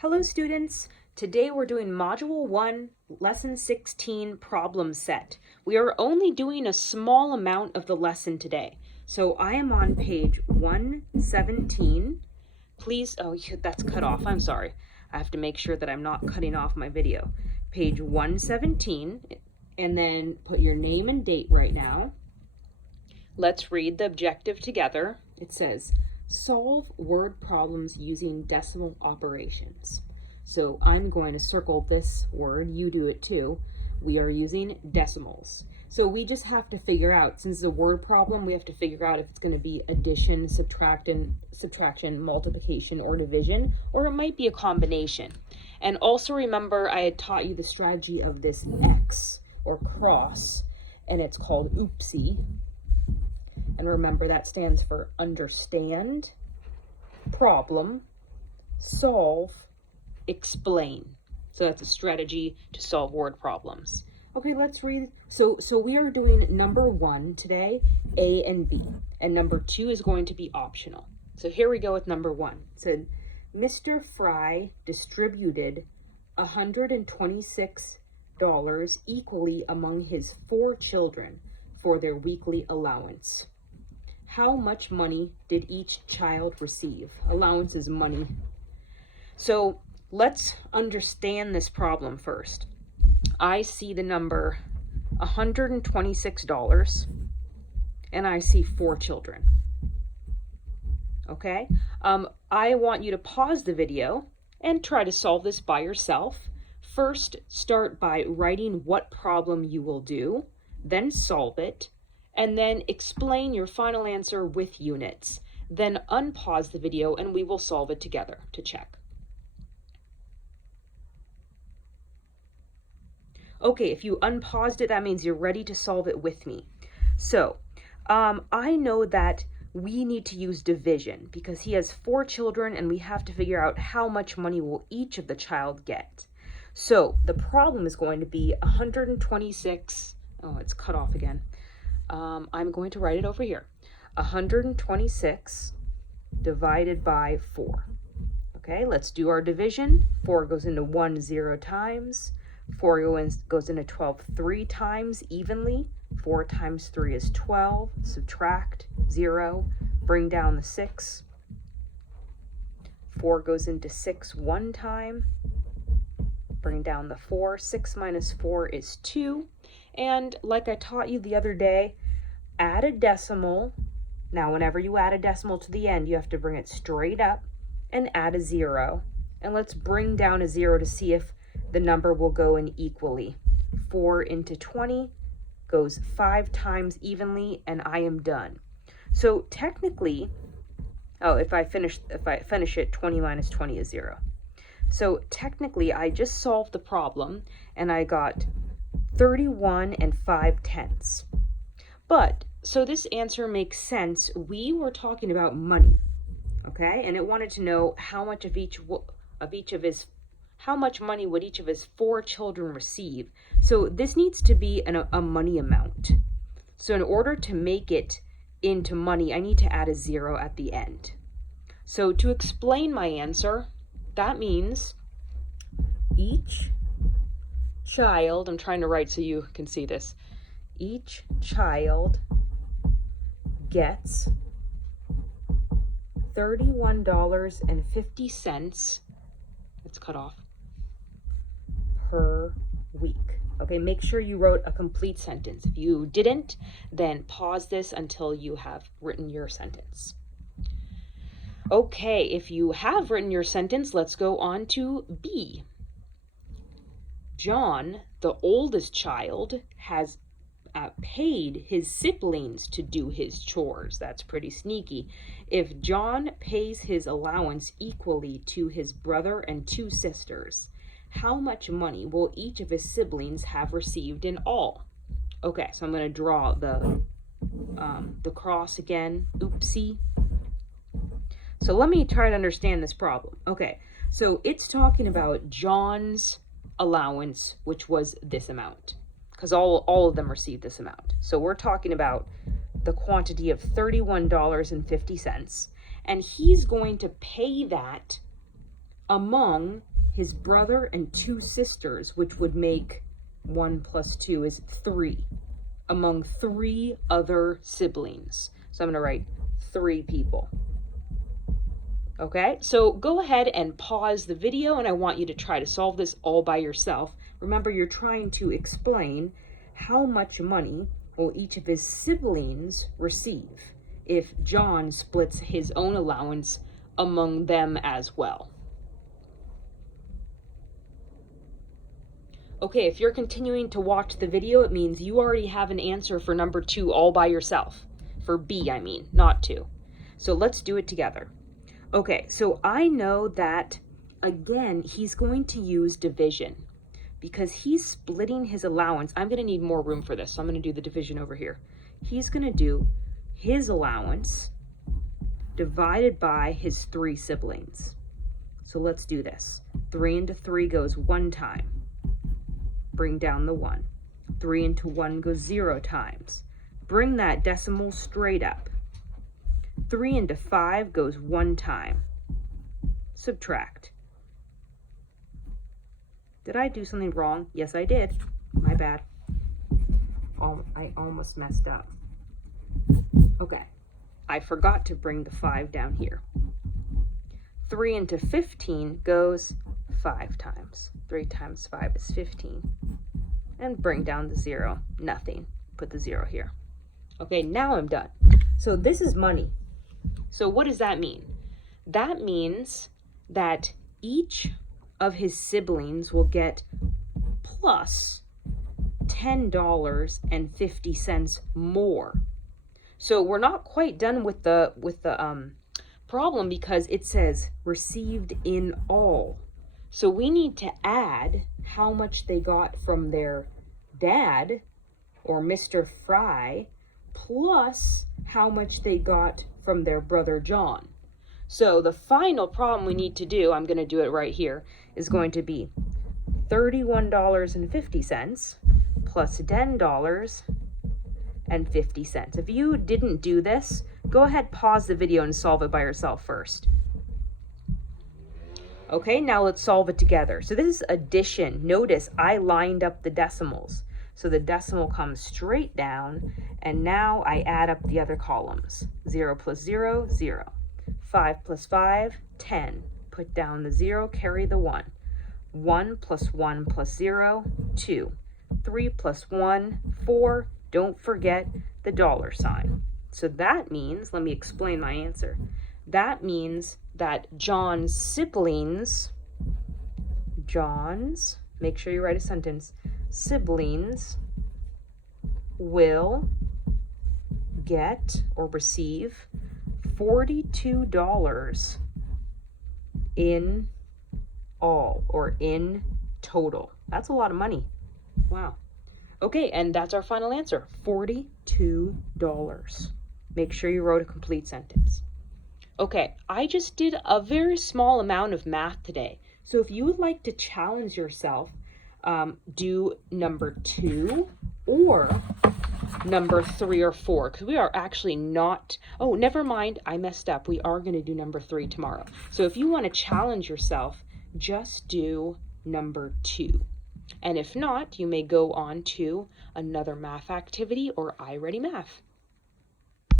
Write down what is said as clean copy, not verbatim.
Hello students! Today we're doing Module 1, Lesson 16 problem set. We are only doing a small amount of the lesson today. So I am on page 117. Please, oh, that's cut off, I'm sorry. I have to make sure that I'm not cutting off my video. Page 117, and then put your name and date right now. Let's read the objective together. It says, solve word problems using decimal operations. So I'm going to circle this word, you do it too. We are using decimals. So we just have to figure out, since it's a word problem, we have to figure out if it's going to be addition, subtraction, multiplication, or division, or it might be a combination. And also remember, I had taught you the strategy of this X, or cross, and it's called oopsie. And remember, that stands for understand, problem, solve, explain. So that's a strategy to solve word problems. Okay, let's read. So we are doing number 1 today, A and B. And number 2 is going to be optional. So here we go with number 1. It said, Mr. Fry distributed $126 equally among his 4 children for their weekly allowance. How much money did each child receive? Allowance is money. So let's understand this problem first. I see the number $126 and I see 4 children. Okay? I want you to pause the video and try to solve this by yourself. First, start by writing what problem you will do, then solve it, and then explain your final answer with units. Then unpause the video and we will solve it together to check. Okay, if you unpaused it, that means you're ready to solve it with me. So, I know that we need to use division because he has 4 children and we have to figure out how much money will each of the child get. So, the problem is going to be 126, oh, it's cut off again. I'm going to write it over here. 126 divided by 4. Okay, let's do our division. 4 goes into 1 0 times. 4 goes into 12 3 times evenly. 4 times 3 is 12. Subtract 0. Bring down the 6. 4 goes into 6 1 time. Bring down the 4. 6 minus 4 is 2. And like I taught you the other day, add a decimal. Now, whenever you add a decimal to the end, you have to bring it straight up and add a 0. And let's bring down a 0 to see if the number will go in equally. 4 into 20 goes 5 times evenly, and I am done. So technically, if I finish it, 20 minus 20 is 0. So technically, I just solved the problem, and I got 31 and 5/10. But, so this answer makes sense. We were talking about money, okay? And it wanted to know how much how much money would each of his 4 children receive. So this needs to be a money amount. So in order to make it into money, I need to add a 0 at the end. So to explain my answer, that means each child, I'm trying to write so you can see this. Each child gets $31.50, it's cut off, per week. Okay, make sure you wrote a complete sentence. If you didn't, then pause this until you have written your sentence. Okay, if you have written your sentence, let's go on to B. John, the oldest child, has paid his siblings to do his chores. That's pretty sneaky. If John pays his allowance equally to his brother and 2 sisters, how much money will each of his siblings have received in all? Okay, so I'm going to draw the cross again. Oopsie. So let me try to understand this problem. Okay, so it's talking about John's allowance, which was this amount, because all of them received this amount. So we're talking about the quantity of $31.50, and he's going to pay that among his brother and 2 sisters, which would make 1 plus 2 is 3, among 3 other siblings. So I'm going to write 3 people. Okay, so go ahead and pause the video, and I want you to try to solve this all by yourself. Remember, you're trying to explain how much money will each of his siblings receive if John splits his own allowance among them as well. Okay, if you're continuing to watch the video, it means you already have an answer for number 2 all by yourself. For B, I mean, not 2. So let's do it together. Okay, so I know that, again, he's going to use division because he's splitting his allowance. I'm going to need more room for this, so I'm going to do the division over here. He's going to do his allowance divided by his 3 siblings. So let's do this. 3 into 3 goes 1 time. Bring down the 1. 3 into 1 goes 0 times. Bring that decimal straight up. 3 into 5 goes 1 time. Subtract. Did I do something wrong? Yes, I did. My bad. I almost messed up. Okay. I forgot to bring the 5 down here. 3 into 15 goes 5 times. 3 times 5 is 15. And bring down the 0. Nothing. Put the 0 here. Okay, now I'm done. So this is money. So what does that mean? That means that each of his siblings will get plus $10.50 more. So we're not quite done with the problem because it says received in all. So we need to add how much they got from their dad or Mr. Fry plus how much they got from their brother John. So the final problem we need to do, I'm going to do it right here, is going to be $31.50 plus $10.50. If you didn't do this, go ahead, pause the video and solve it by yourself first. Okay, now let's solve it together. So this is addition. Notice I lined up the decimals. So the decimal comes straight down, and now I add up the other columns. 0 plus 0, 0. 5 plus 5, 10. Put down the 0, carry the 1. 1 plus 1 plus 0, 2. 3 plus 1, 4. Don't forget the $sign. So that means, let me explain my answer. That means that John's siblings, make sure you write a sentence, siblings will get or receive $42 in all, or in total. That's a lot of money. Wow. Okay, and that's our final answer, $42. Make sure you wrote a complete sentence. Okay, I just did a very small amount of math today. So if you would like to challenge yourself, do number 2 or number 3 or 4, because we are actually not, oh, never mind, I messed up. We are going to do number 3 tomorrow. So if you want to challenge yourself, just do number 2. And if not, you may go on to another math activity or iReady Math.